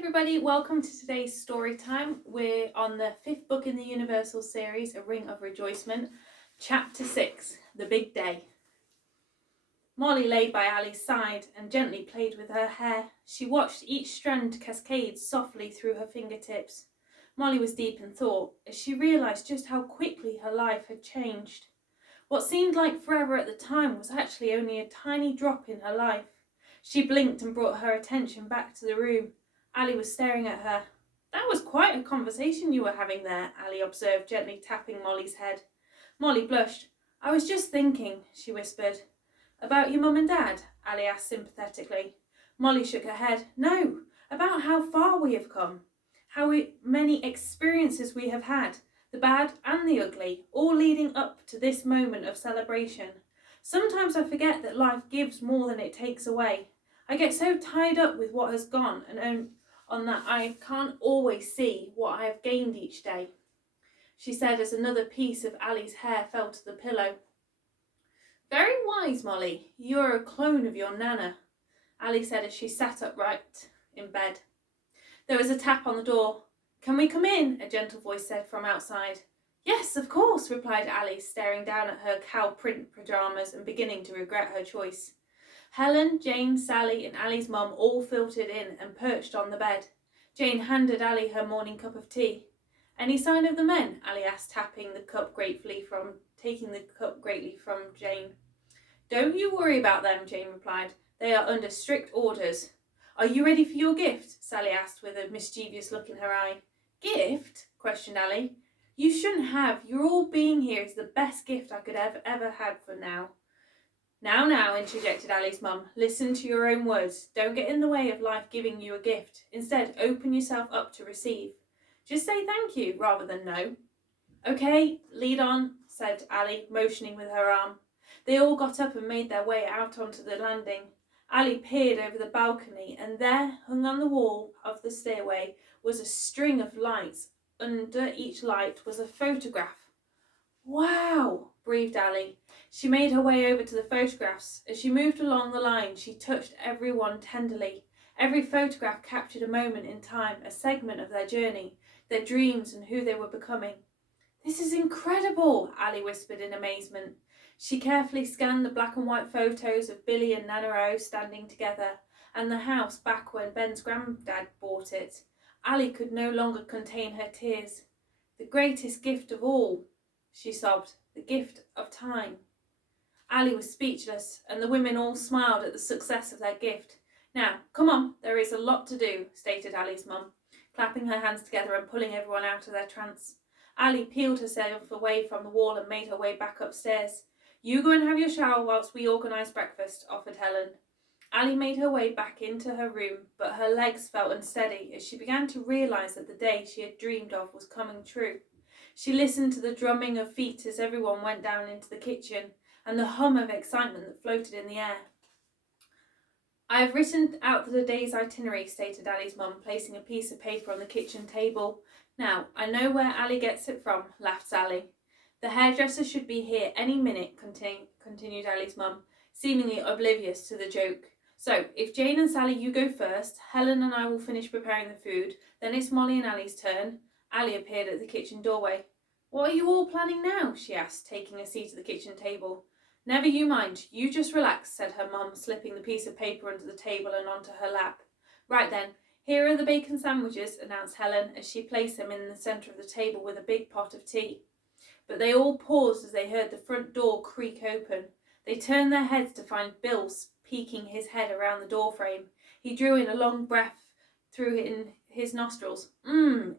everybody, welcome to today's story time. We're on the fifth book in the Unviersal series, A Ring of Rejoicement, Chapter 6, The Big Day. Molly lay by Ali's side and gently played with her hair. She watched each strand cascade softly through her fingertips. Molly was deep in thought as she realised just how quickly her life had changed. What seemed like forever at the time was actually only a tiny drop in her life. She blinked and brought her attention back to the room. Ali was staring at her. "That was quite a conversation you were having there," Ali observed, gently tapping Molly's head. Molly blushed. "I was just thinking," she whispered. "About your mum and dad?" Ali asked sympathetically. Molly shook her head. "No, about how far we have come. Many experiences we have had, the bad and the ugly, all leading up to this moment of celebration. Sometimes I forget that life gives more than it takes away. I get so tied up with what has gone and on that I can't always see what I have gained each day," she said as another piece of Ali's hair fell to the pillow. "Very wise, Molly. You're a clone of your Nana," Ali said as she sat upright in bed. There was a tap on the door. "Can we come in?" a gentle voice said from outside. "Yes, of course," replied Ali, staring down at her cow print pyjamas and beginning to regret her choice. Helen, Jane, Sally and Ali's mum all filtered in and perched on the bed. Jane handed Ali her morning cup of tea. "Any sign of the men?" Ali asked, taking the cup gratefully from Jane. "Don't you worry about them," Jane replied. "They are under strict orders." "Are you ready for your gift?" Sally asked with a mischievous look in her eye. "Gift?" questioned Ali. "You shouldn't have. Your all being here is the best gift I could ever had for now." Now, interjected Ali's mum. "Listen to your own words. Don't get in the way of life giving you a gift. Instead, open yourself up to receive. Just say thank you rather than no." "Okay, lead on," said Ali, motioning with her arm. They all got up and made their way out onto the landing. Ali peered over the balcony, and there, hung on the wall of the stairway, was a string of lights. Under each light was a photograph. "Wow," breathed Ali. She made her way over to the photographs. As she moved along the line, she touched every one tenderly. Every photograph captured a moment in time, a segment of their journey, their dreams and who they were becoming. "This is incredible," Ali whispered in amazement. She carefully scanned the black and white photos of Billy and Nana Rose standing together, and the house back when Ben's granddad bought it. Ali could no longer contain her tears. "The greatest gift of all," she sobbed, "the gift of time." Ali was speechless, and the women all smiled at the success of their gift. "Now, come on, there is a lot to do," stated Ali's mum, clapping her hands together and pulling everyone out of their trance. Ali peeled herself away from the wall and made her way back upstairs. "You go and have your shower whilst we organise breakfast," offered Helen. Ali made her way back into her room, but her legs felt unsteady as she began to realise that the day she had dreamed of was coming true. She listened to the drumming of feet as everyone went down into the kitchen, and the hum of excitement that floated in the air. "I have written out the day's itinerary," stated Ali's mum, placing a piece of paper on the kitchen table. "Now, I know where Ali gets it from," laughed Sally. "The hairdresser should be here any minute," continued Ali's mum, seemingly oblivious to the joke. "So, if Jane and Sally, you go first, Helen and I will finish preparing the food, then it's Molly and Ali's turn." Ali appeared at the kitchen doorway. "What are you all planning now?" she asked, taking a seat at the kitchen table. "Never you mind, you just relax," said her mum, slipping the piece of paper under the table and onto her lap. "Right then, here are the bacon sandwiches," announced Helen as she placed them in the centre of the table with a big pot of tea. But they all paused as they heard the front door creak open. They turned their heads to find Bill peeking his head around the doorframe. He drew in a long breath through in his nostrils.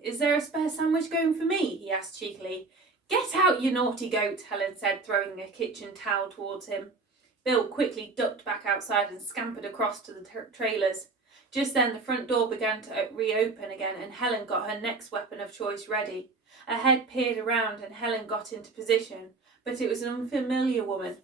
Is there a spare sandwich going for me?" he asked cheekily. "Get out, you naughty goat," Helen said, throwing a kitchen towel towards him. Bill quickly ducked back outside and scampered across to the trailers. Just then the front door began to reopen again, and Helen got her next weapon of choice ready. A head peered around and Helen got into position, but it was an unfamiliar woman.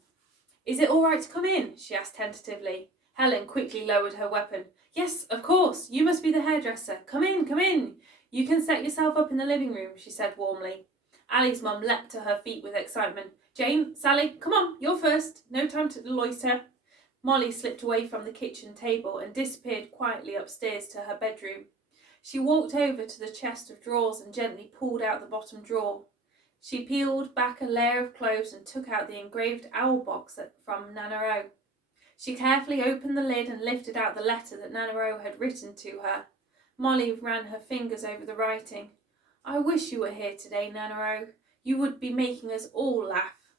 "Is it all right to come in?" she asked tentatively. Helen quickly lowered her weapon. "Yes, of course. You must be the hairdresser. Come in, come in. You can set yourself up in the living room," she said warmly. Ali's mum leapt to her feet with excitement. "Jane, Sally, come on, you're first. No time to loiter." Molly slipped away from the kitchen table and disappeared quietly upstairs to her bedroom. She walked over to the chest of drawers and gently pulled out the bottom drawer. She peeled back a layer of clothes and took out the engraved owl box from Nana-O. She carefully opened the lid and lifted out the letter that Nana-O had written to her. Molly ran her fingers over the writing. "I wish you were here today, Nana-O. You would be making us all laugh."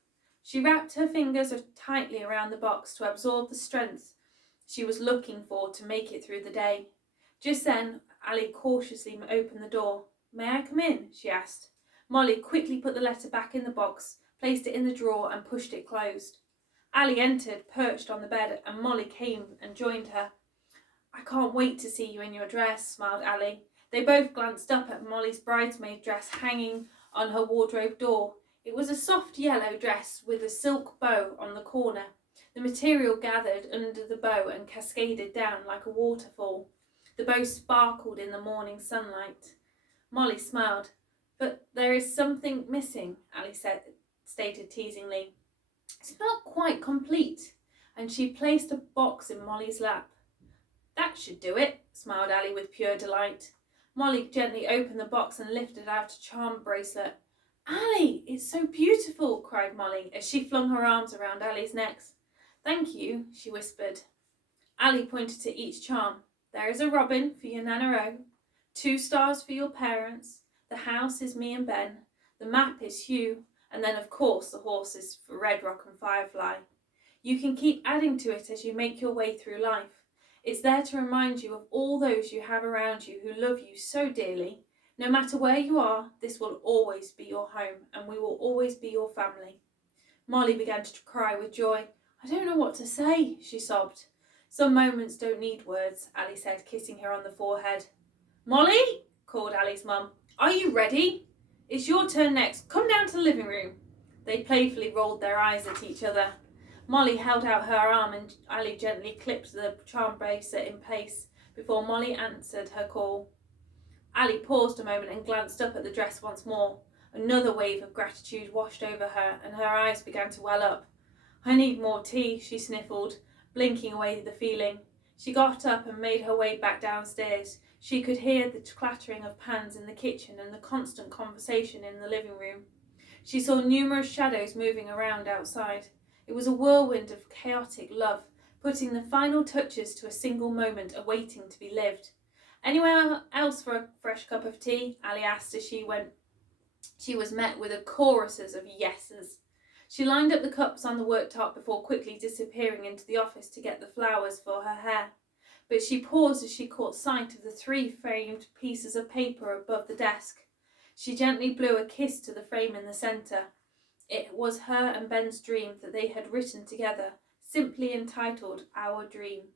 She wrapped her fingers tightly around the box to absorb the strength she was looking for to make it through the day. Just then, Ali cautiously opened the door. "May I come in?" she asked. Molly quickly put the letter back in the box, placed it in the drawer and pushed it closed. Ali entered, perched on the bed, and Molly came and joined her. "I can't wait to see you in your dress," smiled Ali. They both glanced up at Molly's bridesmaid dress hanging on her wardrobe door. It was a soft yellow dress with a silk bow on the corner. The material gathered under the bow and cascaded down like a waterfall. The bow sparkled in the morning sunlight. Molly smiled. "But there is something missing," Ali stated teasingly. "It's not quite complete." And she placed a box in Molly's lap. "That should do it," smiled Ali with pure delight. Molly gently opened the box and lifted out a charm bracelet. "Ali, it's so beautiful," cried Molly as she flung her arms around Ali's neck. "Thank you," she whispered. Ali pointed to each charm. "There is a robin for your Nana-O, 2 stars for your parents, the house is me and Ben, the map is Hugh, and then of course the horse is for Red Rock and Firefly. You can keep adding to it as you make your way through life. It's there to remind you of all those you have around you who love you so dearly. No matter where you are, this will always be your home, and we will always be your family." Molly began to cry with joy. "I don't know what to say," she sobbed. "Some moments don't need words," Ali said, kissing her on the forehead. "Molly," called Ali's mum, "are you ready? It's your turn next. Come down to the living room." They playfully rolled their eyes at each other. Molly held out her arm and Ali gently clipped the charm bracelet in place before Molly answered her call. Ali paused a moment and glanced up at the dress once more. Another wave of gratitude washed over her and her eyes began to well up. "I need more tea," she sniffled, blinking away the feeling. She got up and made her way back downstairs. She could hear the clattering of pans in the kitchen and the constant conversation in the living room. She saw numerous shadows moving around outside. It was a whirlwind of chaotic love, putting the final touches to a single moment awaiting to be lived. "Anyone else for a fresh cup of tea?" Ali asked as she went. She was met with a choruses of yeses. She lined up the cups on the worktop before quickly disappearing into the office to get the flowers for her hair. But she paused as she caught sight of the 3 framed pieces of paper above the desk. She gently blew a kiss to the frame in the centre. It was her and Ben's dream that they had written together, simply entitled Our Dream.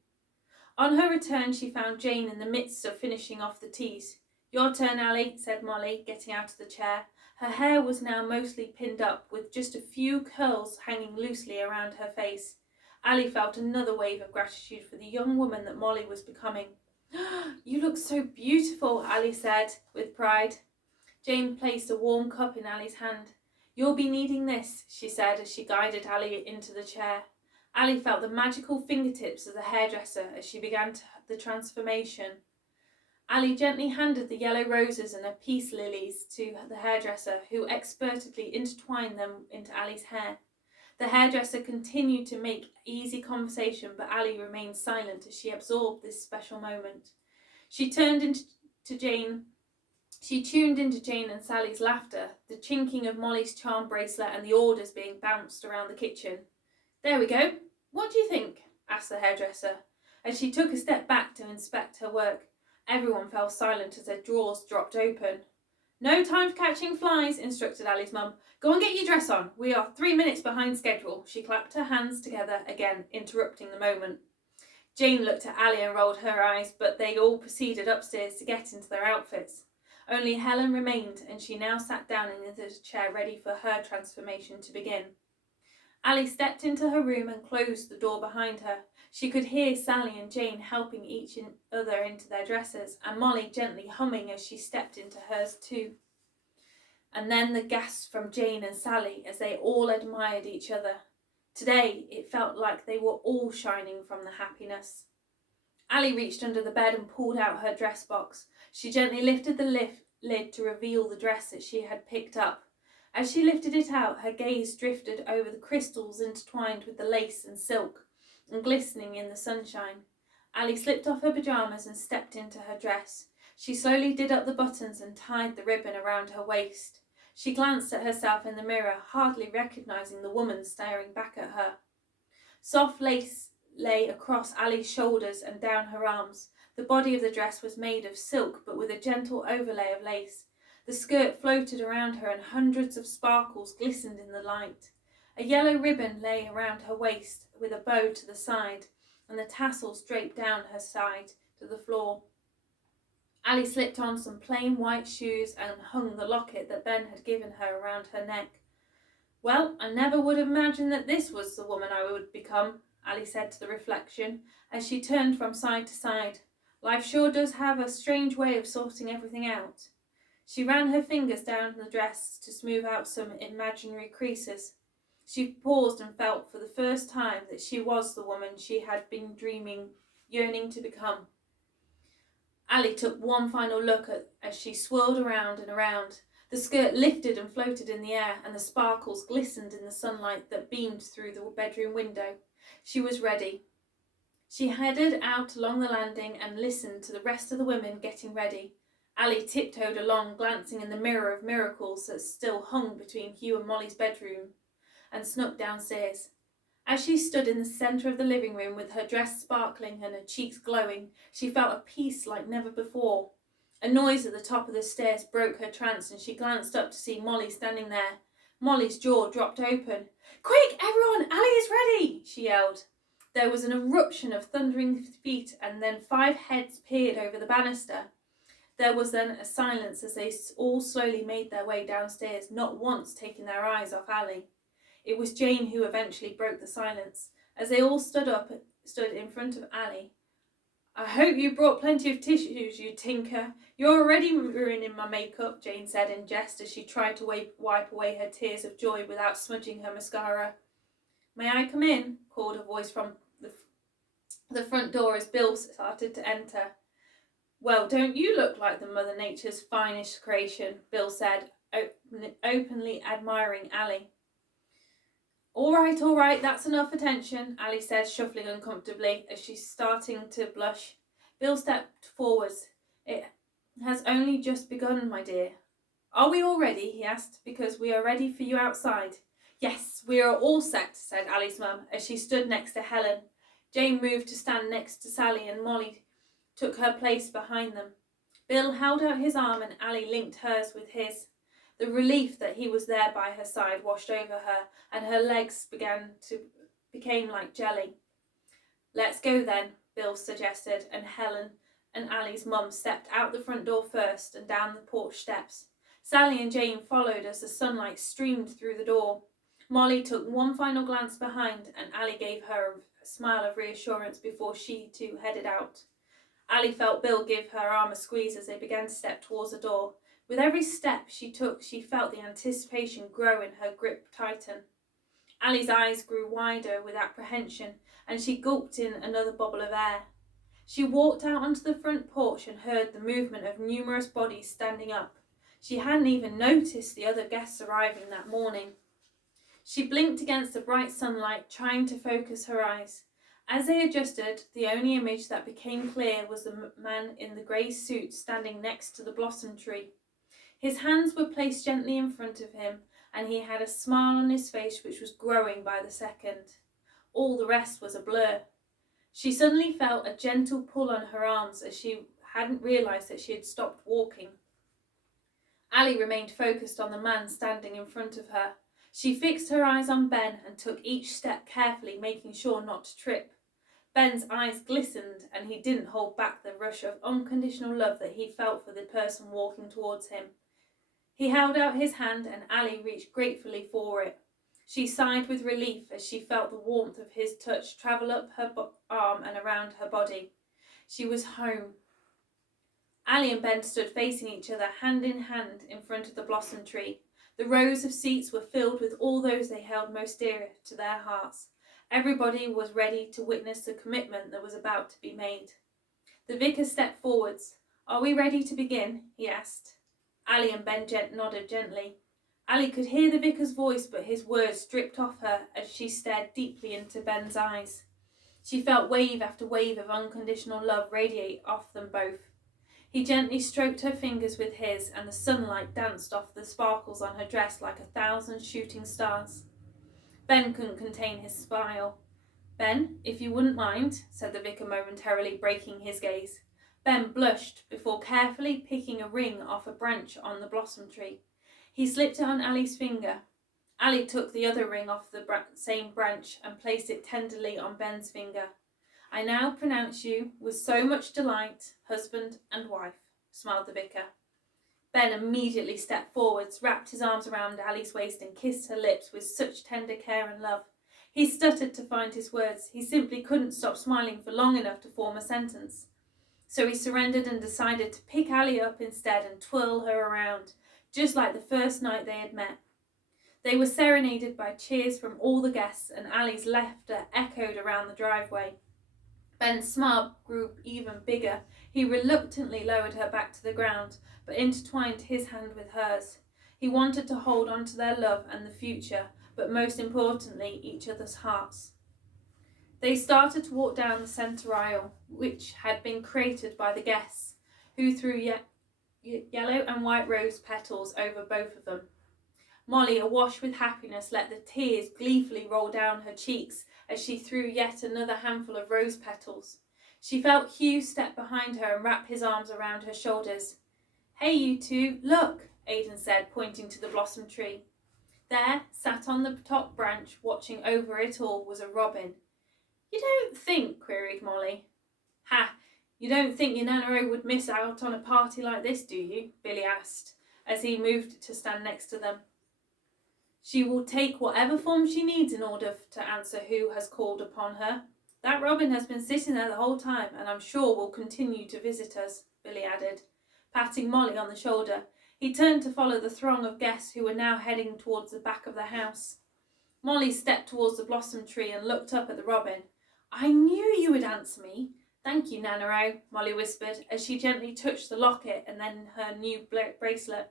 On her return, she found Jane in the midst of finishing off the teas. "Your turn, Ali," said Molly, getting out of the chair. Her hair was now mostly pinned up, with just a few curls hanging loosely around her face. Ali felt another wave of gratitude for the young woman that Molly was becoming. "You look so beautiful," Ali said with pride. Jane placed a warm cup in Ali's hand. "You'll be needing this," she said as she guided Ali into the chair. Ali felt the magical fingertips of the hairdresser as she began the transformation. Ali gently handed the yellow roses and the peace lilies to the hairdresser, who expertly intertwined them into Ali's hair. The hairdresser continued to make easy conversation, but Ali remained silent as she absorbed this special moment. She tuned into Jane and Sally's laughter, the chinking of Molly's charm bracelet and the orders being bounced around the kitchen. "There we go. What do you think?" asked the hairdresser, as she took a step back to inspect her work. Everyone fell silent as their drawers dropped open. "No time for catching flies," instructed Ali's mum. "Go and get your dress on. We are 3 minutes behind schedule." She clapped her hands together again, interrupting the moment. Jane looked at Ali and rolled her eyes, but they all proceeded upstairs to get into their outfits. Only Helen remained, and she now sat down in the chair ready for her transformation to begin. Ali stepped into her room and closed the door behind her. She could hear Sally and Jane helping each other into their dresses, and Molly gently humming as she stepped into hers too. And then the gasps from Jane and Sally as they all admired each other. Today it felt like they were all shining from the happiness. Ali reached under the bed and pulled out her dress box. She gently lifted the lid to reveal the dress that she had picked up. As she lifted it out, her gaze drifted over the crystals intertwined with the lace and silk and glistening in the sunshine. Ali slipped off her pyjamas and stepped into her dress. She slowly did up the buttons and tied the ribbon around her waist. She glanced at herself in the mirror, hardly recognizing the woman staring back at her. Soft lace lay across Ali's shoulders and down her arms. The body of the dress was made of silk, but with a gentle overlay of lace. The skirt floated around her and hundreds of sparkles glistened in the light. A yellow ribbon lay around her waist with a bow to the side, and the tassels draped down her side to the floor. Ali slipped on some plain white shoes and hung the locket that Ben had given her around her neck. "Well, I never would have imagined that this was the woman I would become," Ali said to the reflection, as she turned from side to side. "Life sure does have a strange way of sorting everything out." She ran her fingers down the dress to smooth out some imaginary creases. She paused and felt for the first time that she was the woman she had been yearning to become. Ali took one final look as she swirled around and around. The skirt lifted and floated in the air, and the sparkles glistened in the sunlight that beamed through the bedroom window. She was ready. She headed out along the landing and listened to the rest of the women getting ready. Ali tiptoed along, glancing in the mirror of miracles that still hung between Hugh and Molly's bedroom, and snuck downstairs. As she stood in the centre of the living room with her dress sparkling and her cheeks glowing, she felt a peace like never before. A noise at the top of the stairs broke her trance, and she glanced up to see Molly standing there. Molly's jaw dropped open. "Quick, everyone, Ali is ready!" she yelled. There was an eruption of thundering feet, and then 5 heads peered over the banister. There was then a silence as they all slowly made their way downstairs, not once taking their eyes off Ali. It was Jane who eventually broke the silence. As they all stood in front of Ali. "I hope you brought plenty of tissues, you tinker. You're already ruining my makeup," Jane said in jest as she tried to wipe away her tears of joy without smudging her mascara. "May I come in?" called a voice from the front door as Bill started to enter. "Well, don't you look like the Mother Nature's finest creation?" Bill said, openly admiring Ali. All right, that's enough attention," Ali said, shuffling uncomfortably as she's starting to blush. Bill stepped forwards. "It has only just begun, my dear." "Are we all ready?" he asked, "because we are ready for you outside." "Yes, we are all set," said Ali's mum as she stood next to Helen. Jane moved to stand next to Sally, and Molly took her place behind them. Bill held out his arm and Ali linked hers with his. The relief that he was there by her side washed over her, and her legs became like jelly. "Let's go then," Bill suggested, and Helen and Ali's mum stepped out the front door first and down the porch steps. Sally and Jane followed as the sunlight streamed through the door. Molly took one final glance behind, and Ali gave her a smile of reassurance before she too headed out. Ali felt Bill give her arm a squeeze as they began to step towards the door. With every step she took, she felt the anticipation grow and her grip tighten. Ali's eyes grew wider with apprehension, and she gulped in another bubble of air. She walked out onto the front porch and heard the movement of numerous bodies standing up. She hadn't even noticed the other guests arriving that morning. She blinked against the bright sunlight, trying to focus her eyes. As they adjusted, the only image that became clear was the man in the grey suit standing next to the blossom tree. His hands were placed gently in front of him, and he had a smile on his face which was growing by the second. All the rest was a blur. She suddenly felt a gentle pull on her arms as she hadn't realised that she had stopped walking. Ali remained focused on the man standing in front of her. She fixed her eyes on Ben and took each step carefully, making sure not to trip. Ben's eyes glistened, and he didn't hold back the rush of unconditional love that he felt for the person walking towards him. He held out his hand, and Ali reached gratefully for it. She sighed with relief as she felt the warmth of his touch travel up her arm and around her body. She was home. Ali and Ben stood facing each other, hand in hand, in front of the blossom tree. The rows of seats were filled with all those they held most dear to their hearts. Everybody was ready to witness the commitment that was about to be made. The vicar stepped forwards. "Are we ready to begin?" he asked. Ali and Ben nodded gently. Ali could hear the vicar's voice, but his words dripped off her as she stared deeply into Ben's eyes. She felt wave after wave of unconditional love radiate off them both. He gently stroked her fingers with his, and the sunlight danced off the sparkles on her dress like 1,000 shooting stars. Ben couldn't contain his smile. "Ben, if you wouldn't mind," said the vicar, momentarily breaking his gaze. Ben blushed before carefully picking a ring off a branch on the blossom tree. He slipped it on Ali's finger. Ali took the other ring off the same branch and placed it tenderly on Ben's finger. "I now pronounce you, with so much delight, husband and wife," smiled the vicar. Ben immediately stepped forwards, wrapped his arms around Ali's waist and kissed her lips with such tender care and love. He stuttered to find his words. He simply couldn't stop smiling for long enough to form a sentence. So he surrendered and decided to pick Ali up instead and twirl her around, just like the first night they had met. They were serenaded by cheers from all the guests, and Ali's laughter echoed around the driveway. Ben's smile grew even bigger. He reluctantly lowered her back to the ground, but intertwined his hand with hers. He wanted to hold on to their love and the future, but most importantly, each other's hearts. They started to walk down the centre aisle, which had been created by the guests, who threw yellow and white rose petals over both of them. Molly, awash with happiness, let the tears gleefully roll down her cheeks as she threw yet another handful of rose petals. She felt Hugh step behind her and wrap his arms around her shoulders. "Hey, you two, look," Aidan said, pointing to the blossom tree. There, sat on the top branch, watching over it all, was a robin. "You don't think," queried Molly. "Ha! You don't think your Nanaro would miss out on a party like this, do you?" Billy asked, as he moved to stand next to them. "She will take whatever form she needs in order to answer who has called upon her. That robin has been sitting there the whole time, and I'm sure will continue to visit us," Billy added, patting Molly on the shoulder. He turned to follow the throng of guests who were now heading towards the back of the house. Molly stepped towards the blossom tree and looked up at the robin. "I knew you would answer me. Thank you, Nanaro," Molly whispered, as she gently touched the locket and then her new bracelet.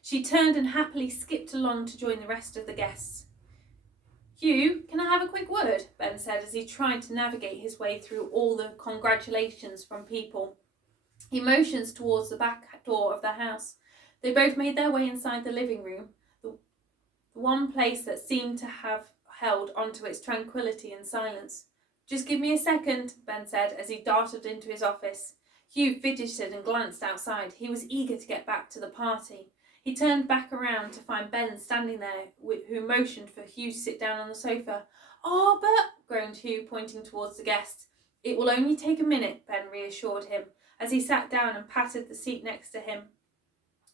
She turned and happily skipped along to join the rest of the guests. "Hugh, can I have a quick word?" Ben said as he tried to navigate his way through all the congratulations from people. He motioned towards the back door of the house. They both made their way inside the living room, the one place that seemed to have held onto its tranquility and silence. "Just give me a second," Ben said as he darted into his office. Hugh fidgeted and glanced outside. He was eager to get back to the party. He turned back around to find Ben standing there, who motioned for Hugh to sit down on the sofa. "Oh, but," groaned Hugh, pointing towards the guest. "It will only take a minute," Ben reassured him, as he sat down and patted the seat next to him.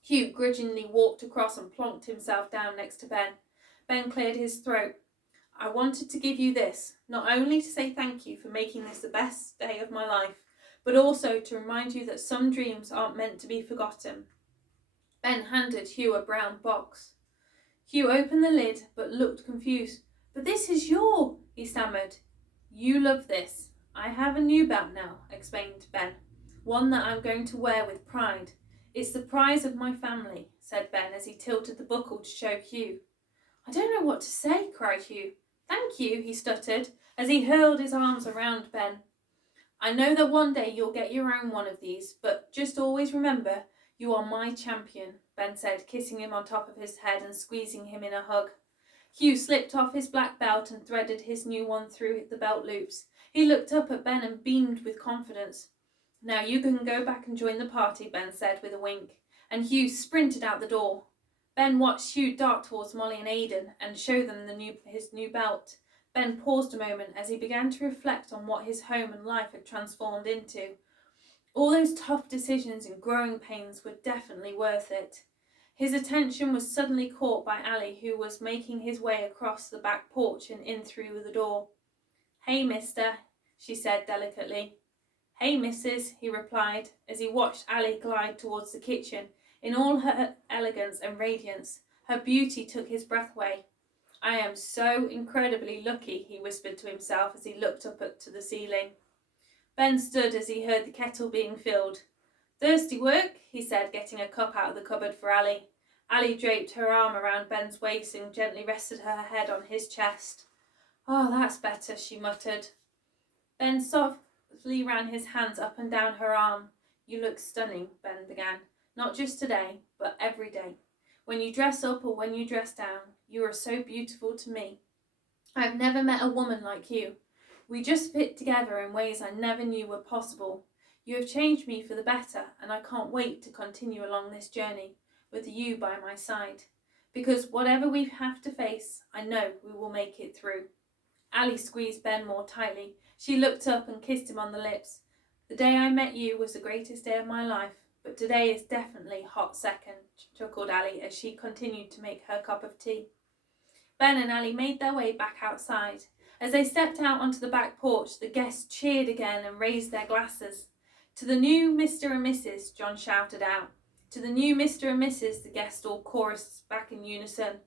Hugh grudgingly walked across and plonked himself down next to Ben. Ben cleared his throat. "I wanted to give you this, not only to say thank you for making this the best day of my life, but also to remind you that some dreams aren't meant to be forgotten." Ben handed Hugh a brown box. Hugh opened the lid, but looked confused. "But this is he stammered. "You love this. I have a new belt now," explained Ben. "One that I'm going to wear with pride. It's the prize of my family," said Ben as he tilted the buckle to show Hugh. "I don't know what to say," cried Hugh. "Thank you," he stuttered, as he hurled his arms around Ben. "I know that one day you'll get your own one of these, but just always remember, you are my champion," Ben said, kissing him on top of his head and squeezing him in a hug. Hugh slipped off his black belt and threaded his new one through the belt loops. He looked up at Ben and beamed with confidence. "Now you can go back and join the party," Ben said with a wink, and Hugh sprinted out the door. Ben watched Hugh dart towards Molly and Aidan and show them his new belt. Ben paused a moment as he began to reflect on what his home and life had transformed into. All those tough decisions and growing pains were definitely worth it. His attention was suddenly caught by Ali, who was making his way across the back porch and in through the door. "Hey, mister," she said delicately. "Hey, missus," he replied, as he watched Ali glide towards the kitchen. In all her elegance and radiance, her beauty took his breath away. "I am so incredibly lucky," he whispered to himself as he looked up to the ceiling. Ben stood as he heard the kettle being filled. "Thirsty work?" he said, getting a cup out of the cupboard for Ali. Ali draped her arm around Ben's waist and gently rested her head on his chest. "Oh, that's better," she muttered. Ben softly ran his hands up and down her arm. "You look stunning," Ben began. "Not just today, but every day. When you dress up or when you dress down, you are so beautiful to me. I have never met a woman like you. We just fit together in ways I never knew were possible. You have changed me for the better, and I can't wait to continue along this journey with you by my side. Because whatever we have to face, I know we will make it through." Ali squeezed Ben more tightly. She looked up and kissed him on the lips. "The day I met you was the greatest day of my life, but today is definitely hot second," chuckled Ali as she continued to make her cup of tea. Ben and Ali made their way back outside. As they stepped out onto the back porch, the guests cheered again and raised their glasses. "To the new Mr. and Mrs., John shouted out. "To the new Mr. and Mrs., the guests all chorused back in unison.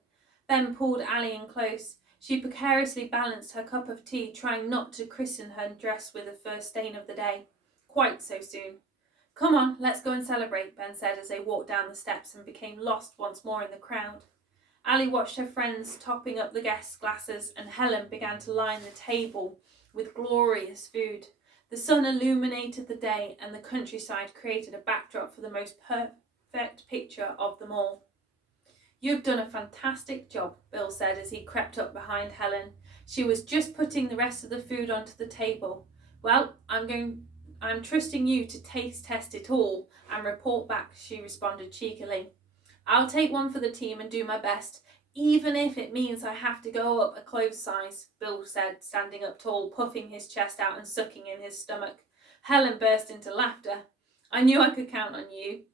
Ben pulled Ali in close. She precariously balanced her cup of tea, trying not to christen her dress with the first stain of the day. Quite so soon. "Come on, let's go and celebrate," Ben said as they walked down the steps and became lost once more in the crowd. Ali watched her friends topping up the guests' glasses, and Helen began to line the table with glorious food. The sun illuminated the day, and the countryside created a backdrop for the most perfect picture of them all. "You've done a fantastic job," Bill said as he crept up behind Helen. She was just putting the rest of the food onto the table. "Well, I'm trusting you to taste test it all and report back," she responded cheekily. "I'll take one for the team and do my best, even if it means I have to go up a clothes size," Bill said, standing up tall, puffing his chest out and sucking in his stomach. Helen burst into laughter. "I knew I could count on you."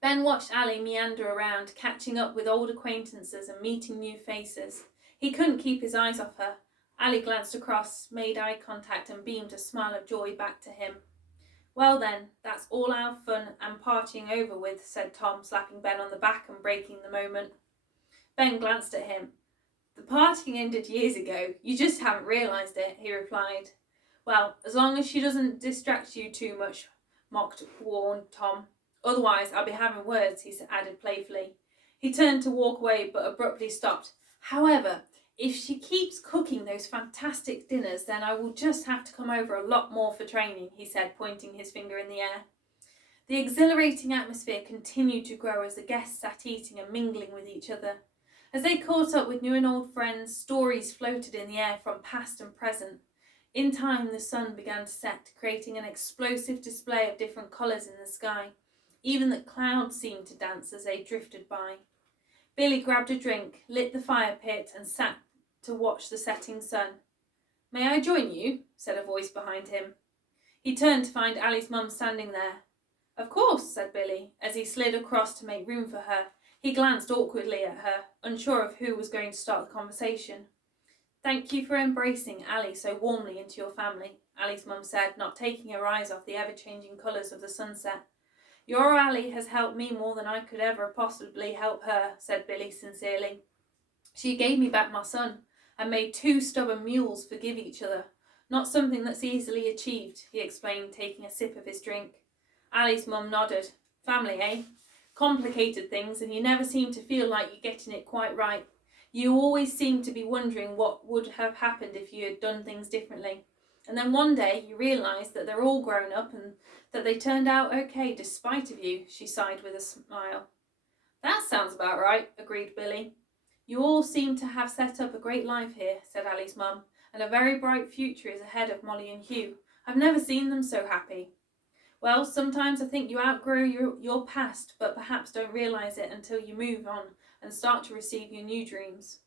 Ben watched Ali meander around, catching up with old acquaintances and meeting new faces. He couldn't keep his eyes off her. Ali glanced across, made eye contact and beamed a smile of joy back to him. "Well then, that's all our fun and partying over with," said Tom, slapping Ben on the back and breaking the moment. Ben glanced at him. "The partying ended years ago. You just haven't realised it," he replied. "Well, as long as she doesn't distract you too much," warned Tom. "Otherwise, I'll be having words," he added playfully. He turned to walk away, but abruptly stopped. "However, if she keeps cooking those fantastic dinners, then I will just have to come over a lot more for training," he said, pointing his finger in the air. The exhilarating atmosphere continued to grow as the guests sat eating and mingling with each other. As they caught up with new and old friends, stories floated in the air from past and present. In time, the sun began to set, creating an explosive display of different colours in the sky. Even the clouds seemed to dance as they drifted by. Billy grabbed a drink, lit the fire pit, and sat to watch the setting sun. "May I join you?" said a voice behind him. He turned to find Ali's mum standing there. "Of course," said Billy, as he slid across to make room for her. He glanced awkwardly at her, unsure of who was going to start the conversation. "Thank you for embracing Ali so warmly into your family," Ali's mum said, not taking her eyes off the ever-changing colours of the sunset. "Your Ali has helped me more than I could ever possibly help her," said Billy sincerely. "She gave me back my son and made two stubborn mules forgive each other. Not something that's easily achieved," he explained, taking a sip of his drink. Ali's mum nodded. "Family, eh? Complicated things, and you never seem to feel like you're getting it quite right. You always seem to be wondering what would have happened if you had done things differently. And then one day you realise that they're all grown up and that they turned out okay despite of you," she sighed with a smile. "That sounds about right," agreed Billy. "You all seem to have set up a great life here," said Ali's mum, "and a very bright future is ahead of Molly and Hugh. I've never seen them so happy." "Well, sometimes I think you outgrow your past, but perhaps don't realise it until you move on and start to receive your new dreams,"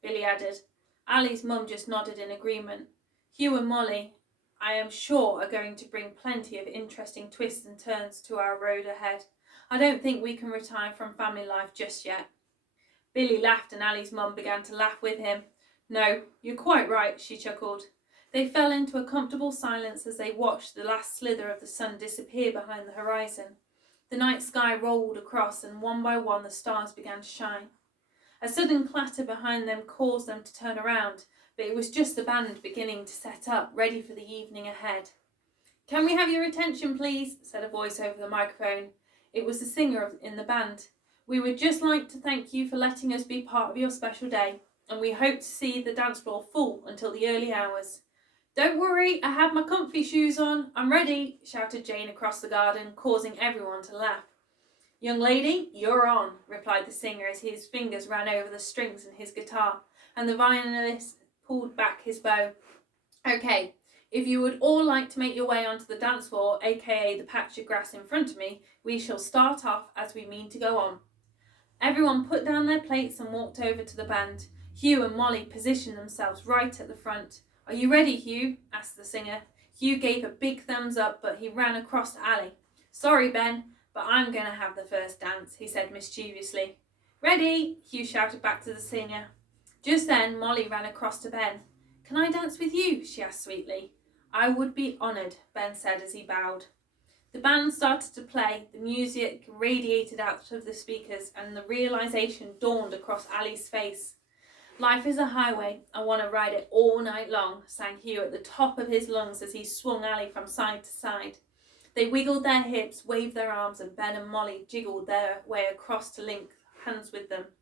Billy added. Ali's mum just nodded in agreement. "Hugh and Molly, I am sure, are going to bring plenty of interesting twists and turns to our road ahead. I don't think we can retire from family life just yet." Billy laughed and Ali's mum began to laugh with him. "No, you're quite right," she chuckled. They fell into a comfortable silence as they watched the last slither of the sun disappear behind the horizon. The night sky rolled across and one by one the stars began to shine. A sudden clatter behind them caused them to turn around, but it was just the band beginning to set up, ready for the evening ahead. "Can we have your attention, please?" said a voice over the microphone. It was the singer in the band. "We would just like to thank you for letting us be part of your special day, and we hope to see the dance floor full until the early hours." "Don't worry, I have my comfy shoes on. I'm ready," shouted Jane across the garden, causing everyone to laugh. "Young lady, you're on," replied the singer as his fingers ran over the strings in his guitar, and the violinist pulled back his bow. "Okay, if you would all like to make your way onto the dance floor, aka the patch of grass in front of me, we shall start off as we mean to go on." Everyone put down their plates and walked over to the band. Hugh and Molly positioned themselves right at the front. "Are you ready, Hugh?" asked the singer. Hugh gave a big thumbs up, but he ran across to Ali. "Sorry, Ben, but I'm going to have the first dance," he said mischievously. "Ready!" Hugh shouted back to the singer. Just then, Molly ran across to Ben. "Can I dance with you?" she asked sweetly. "I would be honoured," Ben said as he bowed. The band started to play, the music radiated out of the speakers, and the realisation dawned across Ali's face. "Life is a highway, I want to ride it all night long," sang Hugh at the top of his lungs as he swung Ali from side to side. They wiggled their hips, waved their arms, and Ben and Molly jiggled their way across to link hands with them.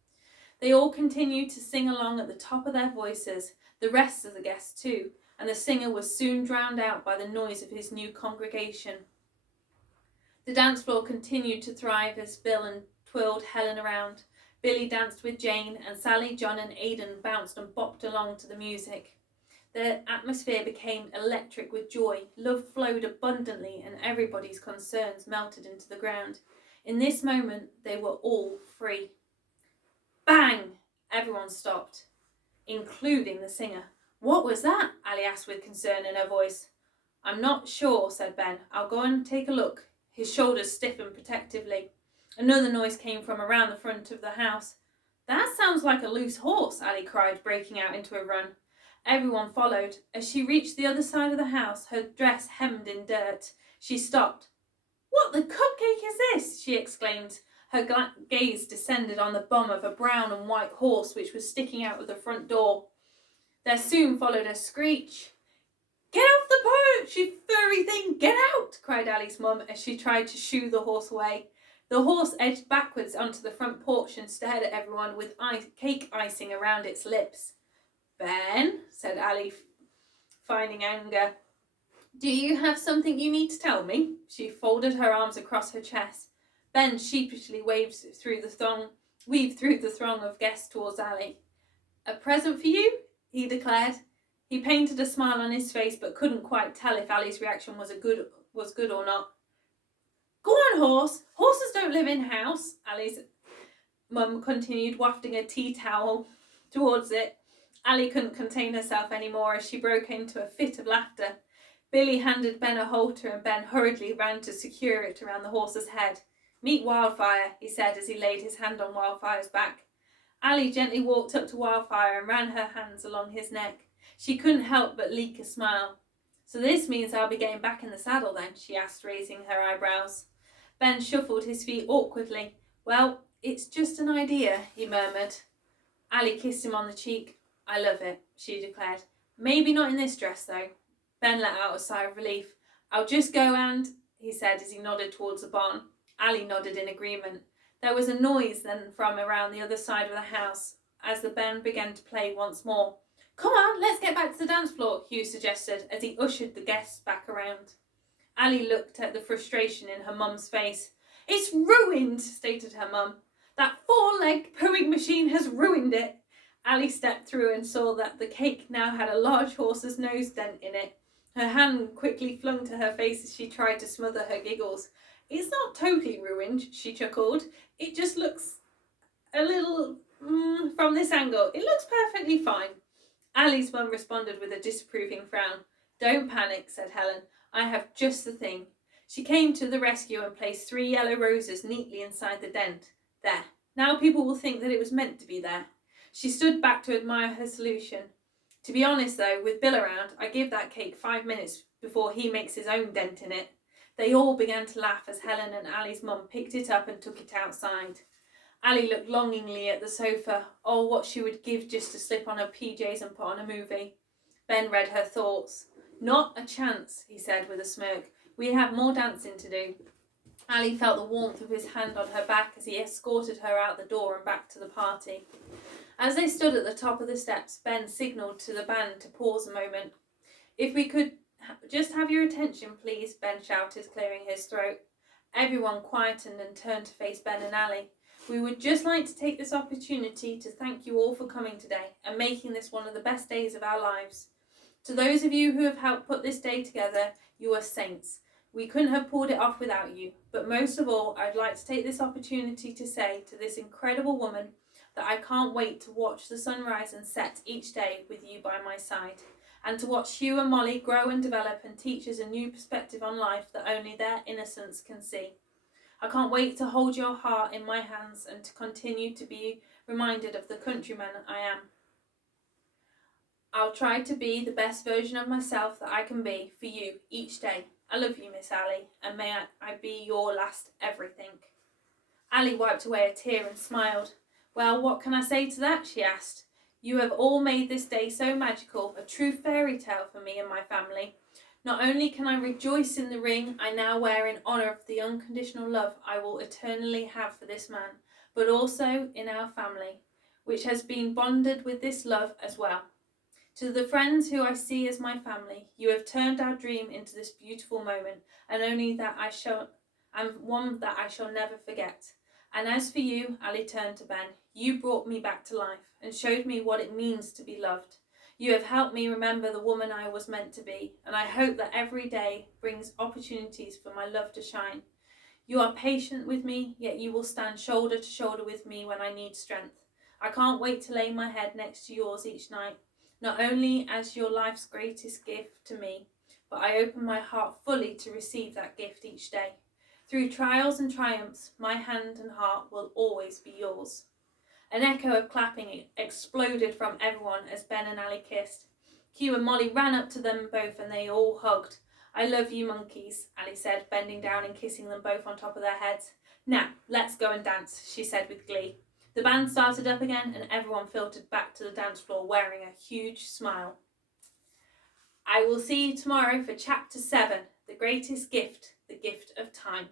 They all continued to sing along at the top of their voices, the rest of the guests too, and the singer was soon drowned out by the noise of his new congregation. The dance floor continued to thrive as Bill and twirled Helen around. Billy danced with Jane, and Sally, John and Aidan bounced and bopped along to the music. The atmosphere became electric with joy, love flowed abundantly, and everybody's concerns melted into the ground. In this moment, they were all free. Bang! Everyone stopped, including the singer. "What was that?" Ali asked with concern in her voice. "I'm not sure," said Ben. "I'll go and take a look." His shoulders stiffened protectively. Another noise came from around the front of the house. "That sounds like a loose horse," Ali cried, breaking out into a run. Everyone followed. As she reached the other side of the house, her dress hemmed in dirt, she stopped. "What the cupcake is this?" she exclaimed. Her gaze descended on the bum of a brown and white horse which was sticking out of the front door. There soon followed a screech. "Get off the porch, you furry thing! Get out!" cried Ali's mum as she tried to shoo the horse away. The horse edged backwards onto the front porch and stared at everyone with cake icing around its lips. "Ben," said Ali, finding anger, "do you have something you need to tell me?" She folded her arms across her chest. Ben sheepishly weaved through the throng of guests towards Ali. "A present for you?" he declared. He painted a smile on his face, but couldn't quite tell if Ali's reaction was good or not. "Go on, horse. Horses don't live in house," Ali's mum continued, wafting a tea towel towards it. Ali couldn't contain herself anymore as she broke into a fit of laughter. Billy handed Ben a halter and Ben hurriedly ran to secure it around the horse's head. "Meet Wildfire," he said as he laid his hand on Wildfire's back. Ali gently walked up to Wildfire and ran her hands along his neck. She couldn't help but leak a smile. "So this means I'll be getting back in the saddle then?" she asked, raising her eyebrows. Ben shuffled his feet awkwardly. "Well, it's just an idea," he murmured. Ali kissed him on the cheek. "I love it," she declared. "Maybe not in this dress, though." Ben let out a sigh of relief. "I'll just go and," he said as he nodded towards the barn. Ali nodded in agreement. There was a noise then from around the other side of the house as the band began to play once more. "Come on, let's get back to the dance floor," Hugh suggested as he ushered the guests back around. Ali looked at the frustration in her mum's face. "It's ruined," stated her mum. "That four-legged pooing machine has ruined it." Ali stepped through and saw that the cake now had a large horse's nose dent in it. Her hand quickly flung to her face as she tried to smother her giggles. "It's not totally ruined," she chuckled. "It just looks a little, from this angle. It looks perfectly fine." Ali's mum responded with a disapproving frown. "Don't panic," said Helen. "I have just the thing." She came to the rescue and placed 3 yellow roses neatly inside the dent. "There. Now people will think that it was meant to be there." She stood back to admire her solution. "To be honest though, with Bill around, I give that cake 5 minutes before he makes his own dent in it." They all began to laugh as Helen and Ali's mum picked it up and took it outside. Ali looked longingly at the sofa. Oh, what she would give just to slip on her PJs and put on a movie. Ben read her thoughts. "Not a chance," he said with a smirk. We have more dancing to do. Ali felt the warmth of his hand on her back as he escorted her out the door and back to the party. As they stood at the top of the steps, Ben signalled to the band to pause a moment. "If we could just have your attention, please," Ben shouted, clearing his throat. Everyone quietened and turned to face Ben and Ali. "We would just like to take this opportunity to thank you all for coming today and making this one of the best days of our lives. To those of you who have helped put this day together, you are saints. We couldn't have pulled it off without you. But most of all, I'd like to take this opportunity to say to this incredible woman that I can't wait to watch the sun rise and set each day with you by my side, and to watch Hugh and Molly grow and develop and teach us a new perspective on life that only their innocence can see. I can't wait to hold your heart in my hands and to continue to be reminded of the countryman I am. I'll try to be the best version of myself that I can be for you each day. I love you, Miss Ali, and may I be your last everything." Ali wiped away a tear and smiled. "Well, what can I say to that?" she asked. "You have all made this day so magical, a true fairy tale for me and my family. Not only can I rejoice in the ring I now wear in honour of the unconditional love I will eternally have for this man, but also in our family, which has been bonded with this love as well. To the friends who I see as my family, you have turned our dream into this beautiful moment, and one that I shall never forget. And as for you," Ali turned to Ben, "you brought me back to life and showed me what it means to be loved. You have helped me remember the woman I was meant to be, and I hope that every day brings opportunities for my love to shine. You are patient with me, yet you will stand shoulder to shoulder with me when I need strength. I can't wait to lay my head next to yours each night, not only as your life's greatest gift to me, but I open my heart fully to receive that gift each day. Through trials and triumphs, my hand and heart will always be yours." An echo of clapping exploded from everyone as Ben and Ali kissed. Hugh and Molly ran up to them both and they all hugged. "I love you, monkeys," Ali said, bending down and kissing them both on top of their heads. "Now, let's go and dance," she said with glee. The band started up again and everyone filtered back to the dance floor wearing a huge smile. I will see you tomorrow for Chapter 7, The Greatest Gift, the Gift of Time.